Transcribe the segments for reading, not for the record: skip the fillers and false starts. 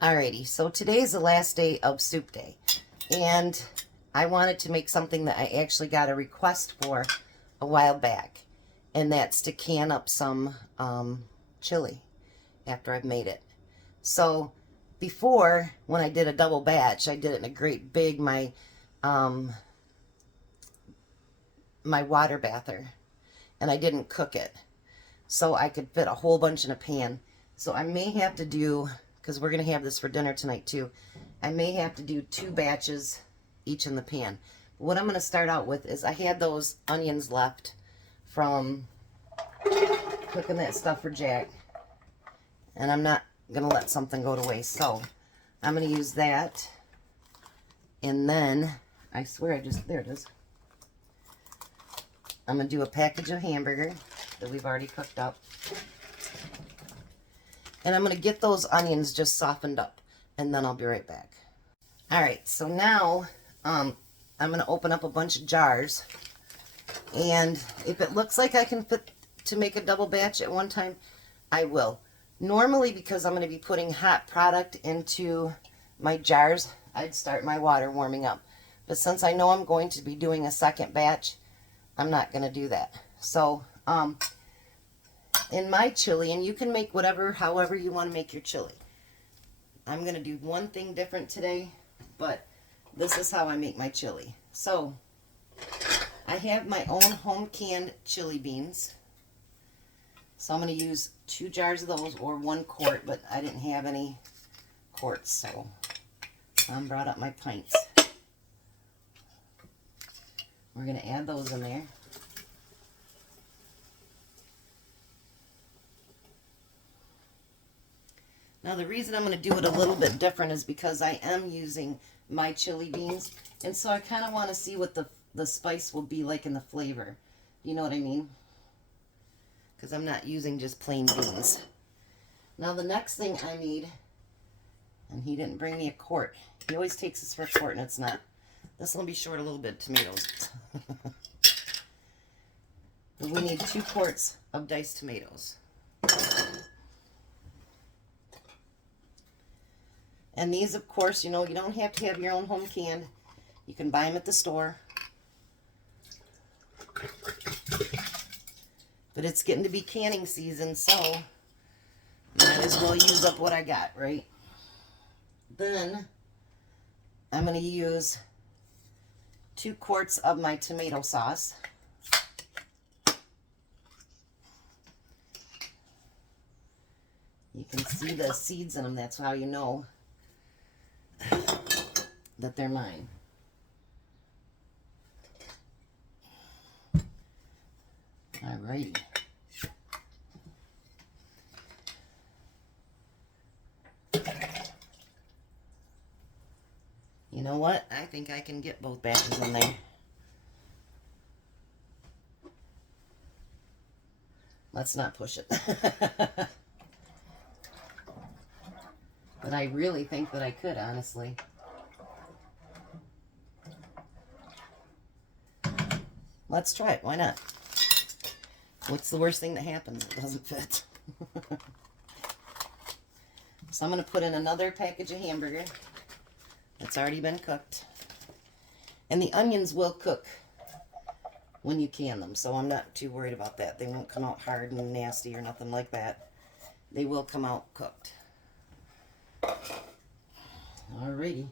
Alrighty, so today's the last day of soup day, and I wanted to make something that I actually got a request for a while back, and that's to can up some chili after I've made it. So before, when I did a double batch, I did it in a great big, my water bather, and I didn't cook it, so I could fit a whole bunch in a pan. So I may have to do, because we're going to have this for dinner tonight too, I may have to do 2 batches each in the pan. What I'm going to start out with is I had those onions left from cooking that stuff for Jack, and I'm not going to let something go to waste. So I'm going to use that, and then I swear there it is. I'm going to do a package of hamburger that we've already cooked up. And I'm going to get those onions just softened up, and then I'll be right back. Alright, so now I'm going to open up a bunch of jars, and if it looks like I can fit to make a double batch at one time, I will. Normally, because I'm going to be putting hot product into my jars, I'd start my water warming up. But since I know I'm going to be doing a second batch, I'm not going to do that. So, in my chili, and you can make however you want to make your chili. I'm going to do one thing different today, but this is how I make my chili. So, I have my own home canned chili beans. So I'm going to use 2 jars of those, or 1 quart, but I didn't have any quarts, so I brought up my pints. We're going to add those in there. Now the reason I'm going to do it a little bit different is because I am using my chili beans, and so I kind of want to see what the spice will be like in the flavor. You know what I mean? Because I'm not using just plain beans. Now the next thing I need, and he didn't bring me a quart. He always takes this for a quart, and it's not. This will be short a little bit of tomatoes. We need 2 quarts of diced tomatoes. And these, of course, you don't have to have your own home canned. You can buy them at the store. But it's getting to be canning season, so might as well use up what I got, right? Then I'm going to use 2 quarts of my tomato sauce. You can see the seeds in them. That's how you know that they're mine. Alrighty. You know what? I think I can get both batches in there. Let's not push it. But I really think that I could, honestly. Let's try it. Why not? What's the worst thing that happens? It doesn't fit. So I'm going to put in another package of hamburger that's already been cooked. And the onions will cook when you can them, so I'm not too worried about that. They won't come out hard and nasty or nothing like that. They will come out cooked. Alrighty. You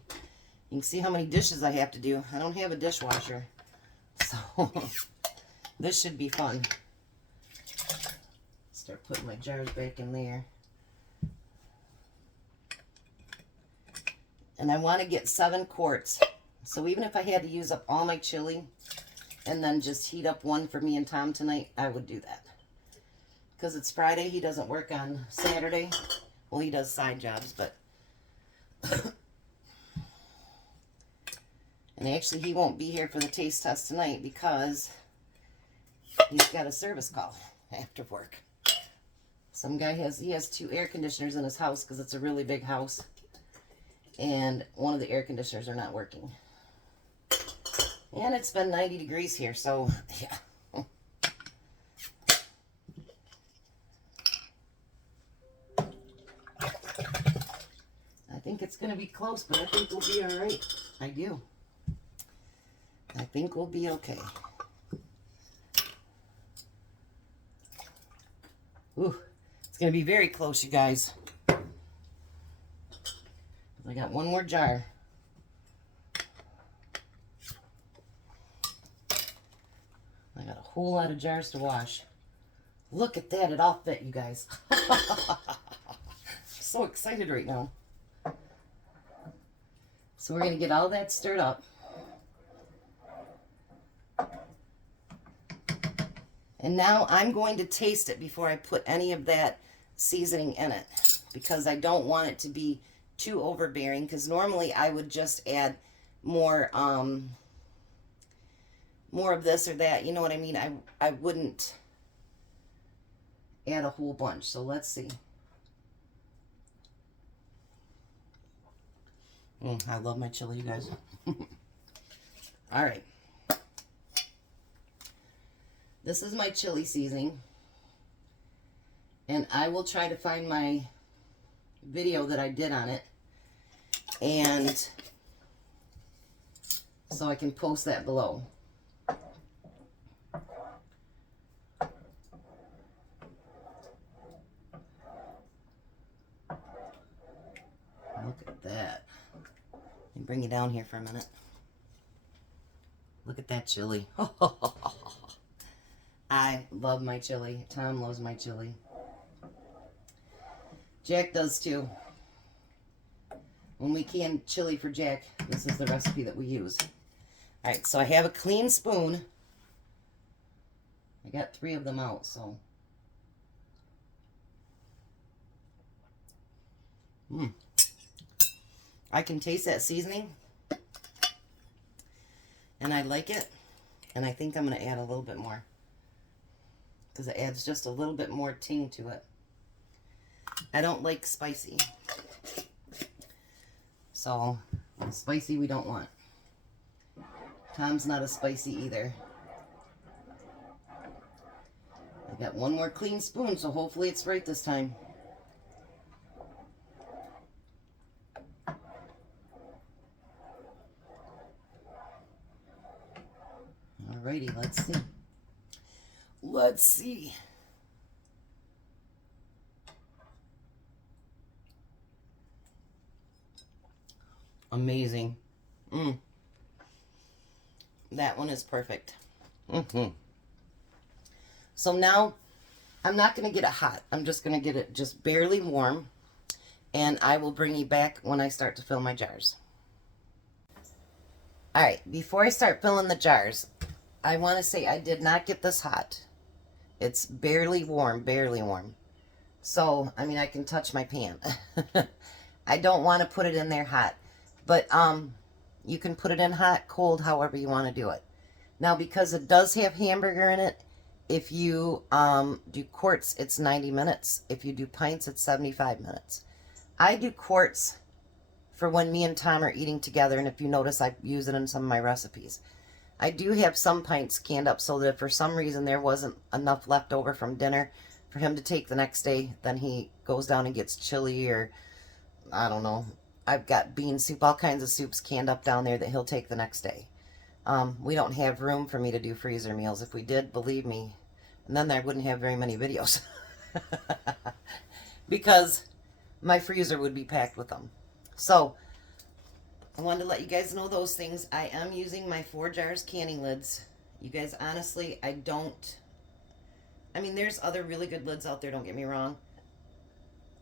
can see how many dishes I have to do. I don't have a dishwasher, so this should be fun. Start putting my jars back in there. And I want to get 7 quarts. So even if I had to use up all my chili and then just heat up 1 for me and Tom tonight, I would do that. Because it's Friday, he doesn't work on Saturday. Well, he does side jobs, but... And actually, he won't be here for the taste test tonight because he's got a service call after work. Some guy has 2 air conditioners in his house because it's a really big house. And one of the air conditioners are not working. And it's been 90 degrees here, so yeah. I think it's going to be close, but I think we'll be all right. I do. I think we'll be okay. Ooh, it's going to be very close, you guys. I got one more jar. I got a whole lot of jars to wash. Look at that, it all fit, you guys. So excited right now. So we're going to get all that stirred up. And now I'm going to taste it before I put any of that seasoning in it, because I don't want it to be too overbearing, because normally I would just add more more of this or that, you know what I mean? I wouldn't add a whole bunch. So let's see. I love my chili, you guys. All right. This is my chili seasoning. And I will try to find my video that I did on it. And so I can post that below. Look at that. Let me bring you down here for a minute. Look at that chili. I love my chili. Tom loves my chili. Jack does too. When we can chili for Jack, this is the recipe that we use. All right, so I have a clean spoon. I got 3 of them out, so. I can taste that seasoning, and I like it, and I think I'm going to add a little bit more, because it adds just a little bit more ting to it. I don't like spicy, so spicy we don't want. Tom's not a spicy either. I got one more clean spoon, so hopefully it's right this time. Alrighty, let's see. Let's see. Amazing. That one is perfect. So now, I'm not going to get it hot. I'm just going to get it just barely warm. And I will bring you back when I start to fill my jars. Alright, before I start filling the jars, I want to say I did not get this hot. It's barely warm, barely warm. So, I mean, I can touch my pan. I don't want to put it in there hot. But you can put it in hot, cold, however you want to do it. Now, because it does have hamburger in it, if you do quarts, it's 90 minutes. If you do pints, it's 75 minutes. I do quarts for when me and Tom are eating together, and if you notice, I use it in some of my recipes. I do have some pints canned up so that if for some reason there wasn't enough left over from dinner for him to take the next day, then he goes down and gets chili, or I don't know. I've got bean soup, all kinds of soups canned up down there that he'll take the next day. We don't have room for me to do freezer meals. If we did, believe me, and then I wouldn't have very many videos. Because my freezer would be packed with them. So, I wanted to let you guys know those things. I am using my 4 jars canning lids. You guys, honestly, I mean, there's other really good lids out there, don't get me wrong.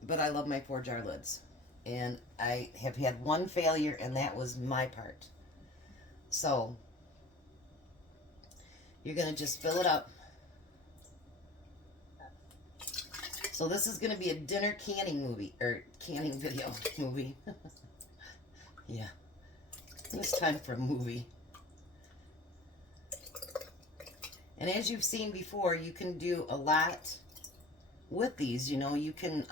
But I love my 4 jar lids. And I have had one failure, and that was my part. So, you're going to just fill it up. So this is going to be a dinner canning movie, or canning video movie. Yeah. It's time for a movie. And as you've seen before, you can do a lot with these. You know, you can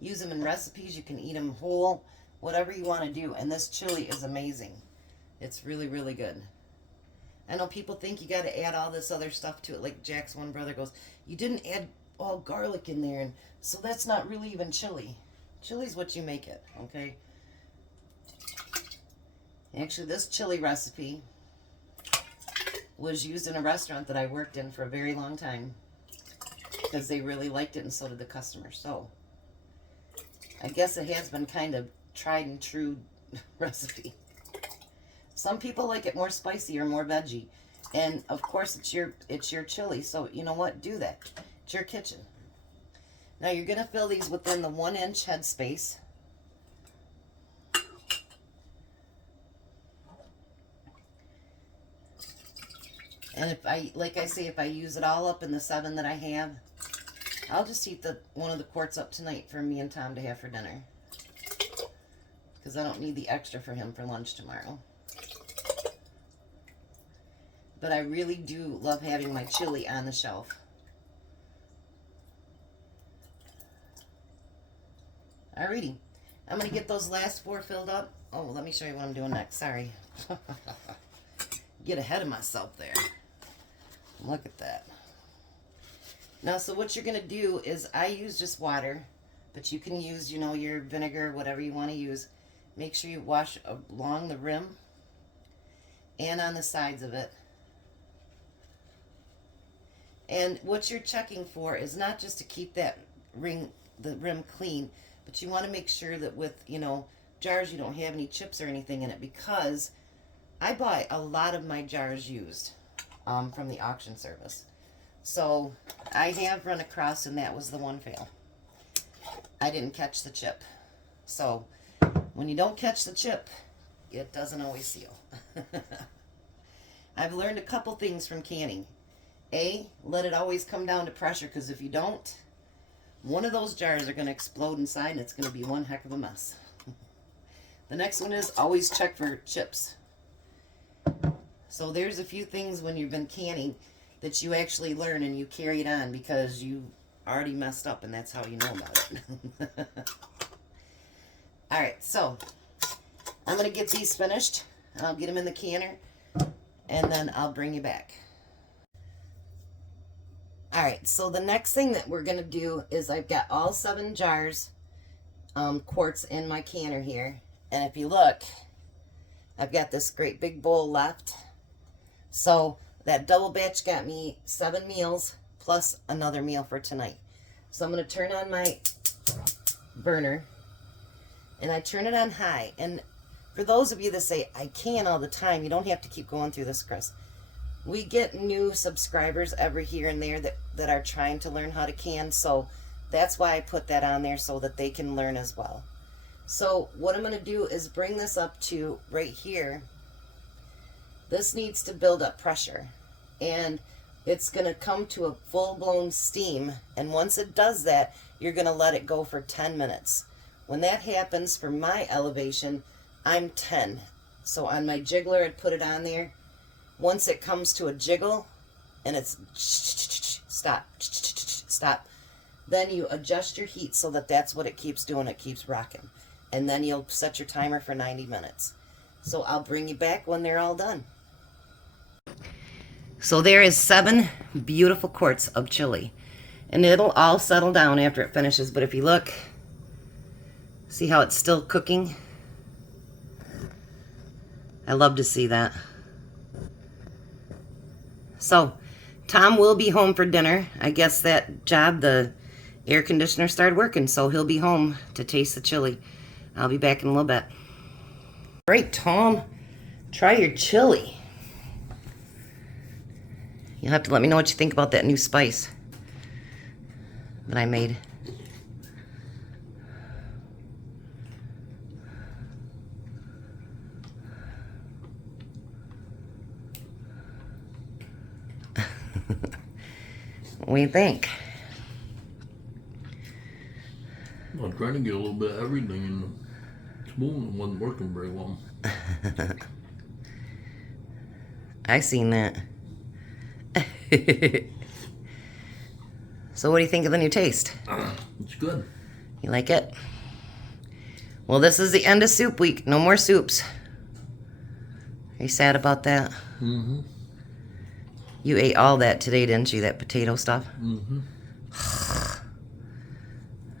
use them in recipes. You can eat them whole, whatever you want to do. And this chili is amazing. It's really, really good. I know people think you got to add all this other stuff to it. Like Jack's one brother goes, you didn't add all garlic in there, and so that's not really even chili. Chili's what you make it, okay? Actually, this chili recipe was used in a restaurant that I worked in for a very long time because they really liked it and so did the customers. So I guess it has been kind of tried and true recipe. Some people like it more spicy or more veggie. And of course it's your chili, so you know what? Do that. It's your kitchen. Now you're gonna fill these within the 1-inch head space. And if I, like I say, if I use it all up in the 7 that I have, I'll just heat one of the quarts up tonight for me and Tom to have for dinner. Because I don't need the extra for him for lunch tomorrow. But I really do love having my chili on the shelf. Alrighty. I'm going to get those last 4 filled up. Oh, let me show you what I'm doing next. Sorry. Get ahead of myself there. Look at that. Now, so what you're going to do is I use just water, but you can use, you know, your vinegar, whatever you want to use. Make sure you wash along the rim and on the sides of it. And what you're checking for is not just to keep the rim clean, but you want to make sure that with, you know, jars you don't have any chips or anything in it, because I buy a lot of my jars used from the auction service. So I have run across, and that was the one fail. I didn't catch the chip. So when you don't catch the chip, it doesn't always seal. I've learned a couple things from canning. A, let it always come down to pressure, because if you don't, one of those jars are going to explode inside, and it's going to be one heck of a mess. The next one is always check for chips. So there's a few things when you've been canning that you actually learn and you carry it on because you already messed up, and that's how you know about it. Alright, so I'm going to get these finished. I'll get them in the canner, and then I'll bring you back. Alright, so the next thing that we're going to do is I've got all 7 jars, quarts in my canner here. And if you look, I've got this great big bowl left. So that double batch got me 7 meals plus another meal for tonight. So I'm going to turn on my burner, and I turn it on high. And for those of you that say, I can all the time, you don't have to keep going through this, Chris. We get new subscribers every here and there that are trying to learn how to can. So that's why I put that on there, so that they can learn as well. So what I'm going to do is bring this up to right here. This needs to build up pressure, and it's going to come to a full-blown steam. And once it does that, you're going to let it go for 10 minutes. When that happens, for my elevation, I'm 10. So on my jiggler, I'd put it on there. Once it comes to a jiggle, and it's stop, stop, then you adjust your heat so that that's what it keeps doing. It keeps rocking. And then you'll set your timer for 90 minutes. So I'll bring you back when they're all done. So there is 7 beautiful quarts of chili. And it'll all settle down after it finishes. But if you look, see how it's still cooking? I love to see that. So Tom will be home for dinner. I guess that job, the air conditioner started working, so he'll be home to taste the chili. I'll be back in a little bit. Great, Tom. Try your chili. You'll have to let me know what you think about that new spice that I made. What do you think? I'm trying to get a little bit of everything in the spoon. It wasn't working very well. I seen that. So what do you think of the new taste? It's good. You like it? Well, this is the end of soup week. No more soups. Are you sad about that? Mm-hmm. You ate all that today, didn't you? That potato stuff? Mm-hmm.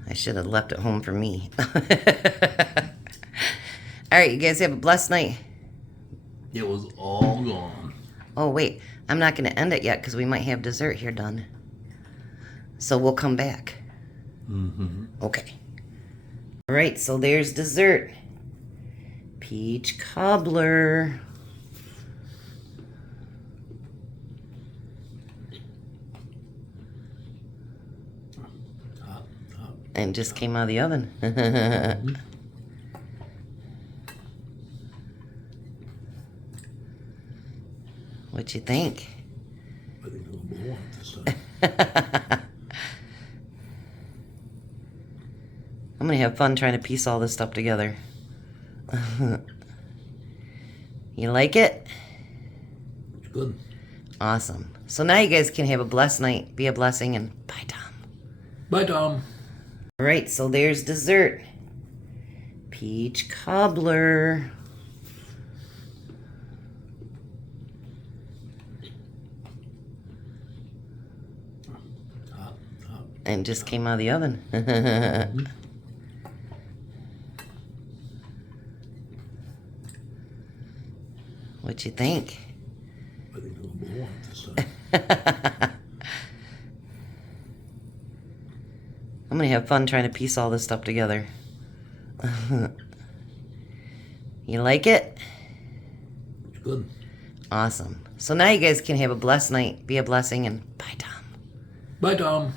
I should have left it home for me. All right, you guys have a blessed night. It was all gone. Oh, wait. I'm not going to end it yet because we might have dessert here done. So we'll come back. Mm-hmm. Okay. All right, so there's dessert. Peach cobbler. Hot, hot. And just came out of the oven. Mm-hmm. What you think? I think it'll blow up this time. I'm going to have fun trying to piece all this stuff together. You like it? It's good. Awesome. So now you guys can have a blessed night. Be a blessing, and bye, Tom. Bye, Tom. All right, so there's dessert. Peach cobbler. Hot, hot. And just came out of the oven. Mm-hmm. What you think? I think it'll blow up this time. I'm going to have fun trying to piece all this stuff together. You like it? It's good. Awesome. So now you guys can have a blessed night. Be a blessing, and bye, Tom. Bye, Tom.